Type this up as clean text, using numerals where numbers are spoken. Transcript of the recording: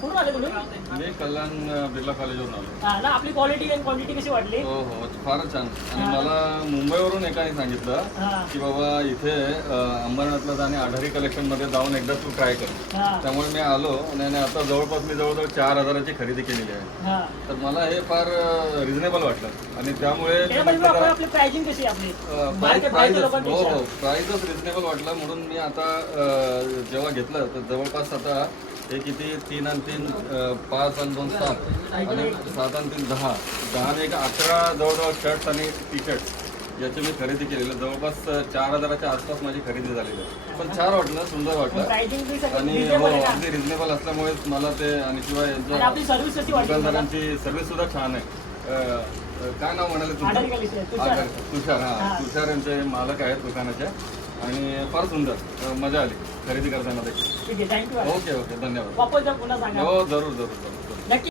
कुठून आले तुम्ही? मी कल्याण बिर्ला कॉलेजवरून आलो. हा ना, आपली क्वालिटी आणि क्वांटिटी कशी वाटली? हो हो, फारच छान. आणि मला मुंबईवरून एकाने सांगितलं हा की बाबा इथे अंबरनाथला जाणे आढारी कलेक्शनमध्ये जाऊन एकदा तू ट्राय कर. हा त्यामुळे मी आलो आणि आता जवळपास मी जवळजवळ 4,000ची खरेदी केलेली आहे. हा. तर मला हे फार रिझनेबल वाटलं आणि त्यामुळे त्याच्यामध्ये आपण आपली प्राइसिंग कशी आहे आपली? बाहेरच्या प्राइसच लोकांपेक्षा. हो प्राइसच रिझनेबल वाटलं म्हणून मी आता जेव्हा घेतलं तर जवळपास आता हे किती 3 आणि 3 5 आणि 2 7 आणि 7 आणि 3 10 10 एक 11 जवळजवळ शर्ट्स आणि टी शर्ट याची मी खरेदी केलेलं. जवळपास 4,000च्या आसपास माझी खरेदी झालेली आहे. पण छान वाटलं, सुंदर वाटलं प्राइसिंग बी सगळी आणि हो reasonable आहे ना? अगदी रिझनेबल असल्यामुळे मला ते आणि शिवाय आणि आपली सर्व्हिस कशी वाटली तुम्हाला? दुकानदारांची सर्व्हिस सुद्धा छान आहे. काय नाव म्हणाले आढारी तुमचं? collection, तुषार. तुषार. हा. हा, तुषार यांचे मालक आहेत दुकानाचे आणि फार सुंदर मजा आली खरेदी करताना. ठीक आहे, थँक्यू. ओके ओके, धन्यवाद. वापस जा, पुन्हा सांगा. हो जरूर जरूर जरूर. नक्की.